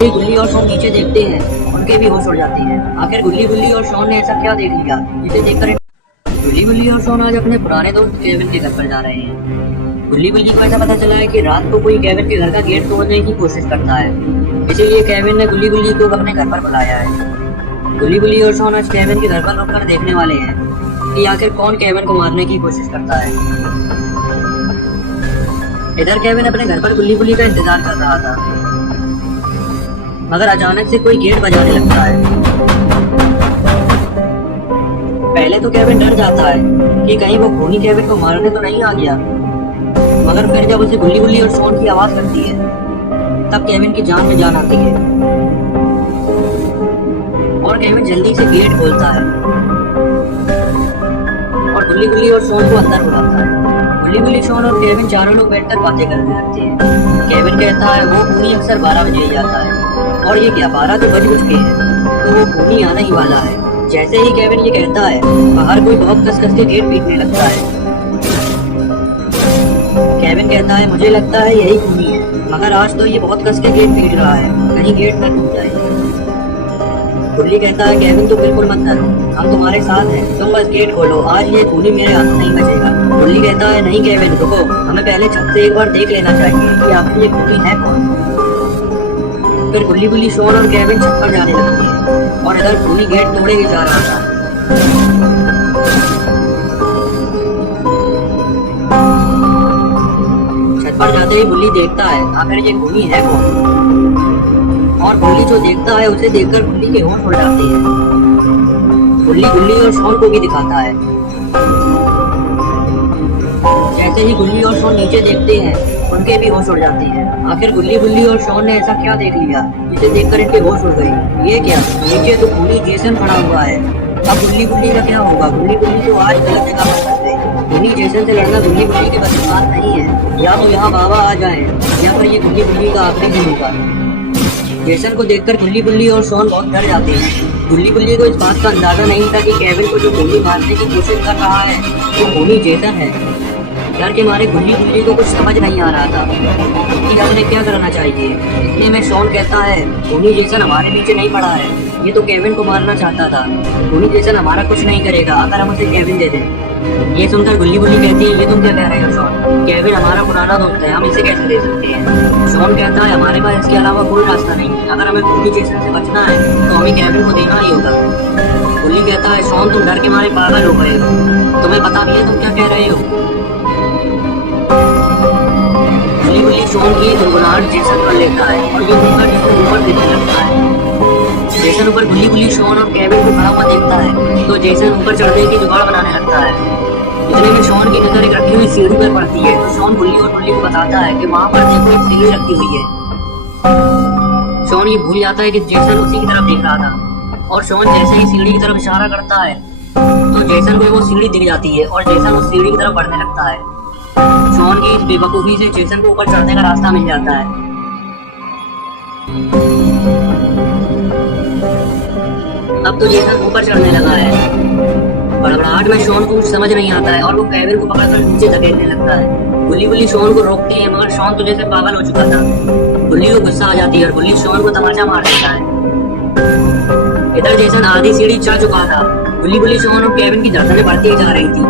गुल्ली और शॉन नीचे देखते हैं, उनके भी होश उड़ जाते हैं। आखिर गुल्ली गुल्ली और शॉन ने ऐसा क्या देख लिया जिसे देखकर गुल्ली गुल्ली और शॉन आज अपने पुराने दोस्त केविन के घर पर जा रहे हैं। गुल्ली गुल्ली को ऐसा पता चला है कि रात को कोई केविन के घर का गेट तोड़ने की कोशिश करता है, इसीलिए केविन ने गुल्ली गुल्ली को अपने घर पर बुलाया है। गुल्ली गुल्ली और शॉन आज केविन के घर पर रुककर देखने वाले हैं कि आखिर कौन केविन को मारने की कोशिश करता है। इधर केविन अपने घर पर गुल्ली गुल्ली का इंतजार कर रहा था, मगर अचानक से कोई गेट बजाने लगता है। पहले तो केविन डर जाता है कि कहीं वो खूनी केविन को मारने तो नहीं आ गया, मगर फिर जब उसे गुल्ली गुल्ली और शॉन की आवाज करती है तब केविन की जान में जान आती है और केविन जल्दी से गेट खोलता है और गुल्ली गुल्ली और शॉन को अंदर बुलाता है। गुल्ली गुल्ली, शॉन और केविन चारों लोग बैठकर बातें करने लगते हैं। केविन कहता है वो खूनी अक्सर 12 बजे ही आता है, और ये क्या 12 तो बज चुके हैं, तो वो खूनी आने ही वाला है। जैसे ही केविन ये कहता है, बाहर कोई बहुत कस कस के गेट पीटने लगता है। केविन कहता है मुझे लगता है यही खूनी है, मगर आज तो ये बहुत कस के गेट पीट रहा है, कहीं गेट न टूट जाए। गुल्ली कहता है केविन तो बिल्कुल मत डरो, हम तुम्हारे साथ हैं, तुम बस गेट खोलो, आज ये खूनी मेरे हाथ नहीं बचेगा। गुल्ली कहता है नहीं केविन रुको, हमें पहले छत से एक बार देख लेना चाहिए कि आखिर ये खूनी है कौन। फिर गुल्ली गुल्ली, शॉन और केविन छत पर जाने लगते हैं और इधर खूनी गेट तोड़े ही जा रहा था। छत पर जाते ही गुल्ली देखता है आखिर ये खूनी है कौन, और गुल्ली जो देखता है उसे देखकर गुल्ली के होश उड़ जाते हैं। गुल्ली गुल्ली और शॉन को भी दिखाता है। जैसे ही गुल्ली और शॉन नीचे देखते हैं, उनके भी होश उड़ जाते हैं। आखिर गुल्ली गुल्ली और शॉन ने ऐसा क्या देख लिया जिसे देखकर इनके होश उड़ गए। ये क्या, नीचे तो खूनी जेसन खड़ा हुआ है। अब गुल्ली गुल्ली का क्या होगा? गुल्ली गुल्ली तो आज गलत जगह पर फंस गए। खूनी जेसन से लड़ना गुल्ली गुल्ली के बस की बात नहीं है। या तो यहाँ बाबा आ जाए या फिर ये गुल्ली गुल्ली का आखिरी दिन होगा। जेसन को देखकर गुल्ली गुल्ली और शॉन बहुत डर जाते हैं। गुल्ली गुल्ली को इस बात का अंदाजा नहीं था कि केविन को जो गोली मारने की कोशिश कर रहा है वो खूनी जेसन है। डर के मारे गुल्ली गुल्ली को कुछ समझ नहीं आ रहा था कि हमें क्या करना चाहिए। इतने में शॉन कहता है खूनी जेसन हमारे पीछे नहीं पड़ा है, ये तो केविन को मारना चाहता था। खूनी जेसन हमारा कुछ नहीं करेगा अगर हम उसे केविन दे दें। ये सुनकर गुल्ली गुल्ली कहती है ये तुम क्या कह रहे हो शॉन, केविन हमारा पुराना दोस्त है, हम इसे कैसे दे सकते हैं। शॉन कहता है हमारे पास इसके अलावा कोई रास्ता नहीं है, अगर हमें खूनी जेसन से बचना है तो हमें केविन को देना ही होगा। गुल्ली कहता है शॉन तुम डर के मारे पागल हो गए हो, तुम्हें पता नहीं है तुम क्या कह रहे हो। गुल्ली गुल्ली शॉन की गुनगुनाहट जेसन कर लेता है और ये उनका टिकट ऊपर दिखने लगता है। जेसन ऊपर गुल्ली गुल्ली, शॉन और केविन को खड़ा हुआ देखता है तो जेसन ऊपर चढ़ने की जुगाड़ बनाने लगता है। इतने में शॉन की नजर एक रखी हुई सीढ़ी पर पड़ती है तो शॉन गुल्ली और गुल्ली को बताता है कि वहाँ पर देखो एक सीढ़ी रखी हुई है। शॉन ये भूल जाता है कि जेसन उसी की तरफ देख रहा था और शॉन जैसे ही सीढ़ी की तरफ इशारा करता है तो जेसन को वो सीढ़ी दिख जाती है और जेसन उस सीढ़ी की तरफ बढ़ने लगता है। शॉन की इस बेवकूफी से जेसन को ऊपर चढ़ने का रास्ता मिल जाता है। अब तो जेसन ऊपर चढ़ने लगा है। बड़बड़ाहट में शॉन को कुछ समझ नहीं आता है और वो केविन को पकड़कर नीचे धकेलने लगता है। गुल्ली गुल्ली शॉन को रोकती है मगर शॉन तो जैसे पागल हो चुका था। गुल्ली को गुस्सा आ जाती है और गुल्ली शॉन को तमाचा मार देता है। इधर जेसन आधी सीढ़ी चढ़ चुका था। गुल्ली गुल्ली, शॉन और केविन की धड़कनें बढ़ती जा रही थी,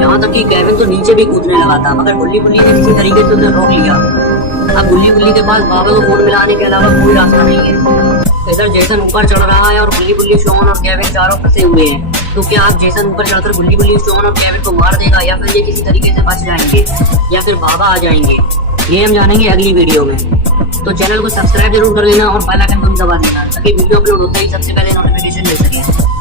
यहाँ तक कि केविन तो नीचे भी कूदने लगा था, मगर गुल्ली गुल्ली ने किसी तरीके से उसे रोक लिया। अब गुल्ली गुल्ली के पास बाबा को फोन मिलाने के अलावा कोई रास्ता नहीं है। इधर जेसन ऊपर चढ़ रहा है और गुल्ली गुल्ली, शॉन और केविन चारों फंसे हुए हैं। तो क्या आप जेसन ऊपर चढ़कर गुल्ली गुल्ली, शॉन और केविन को मार देगा या फिर ये किसी तरीके से बच जाएंगे या फिर बाबा आ जाएंगे, ये हम जानेंगे अगली वीडियो में। तो चैनल को सब्सक्राइब जरूर कर लेना और बेल आइकन को दबा देना ताकि वीडियो अपलोड होते ही सबसे पहले नोटिफिकेशन मिल सके।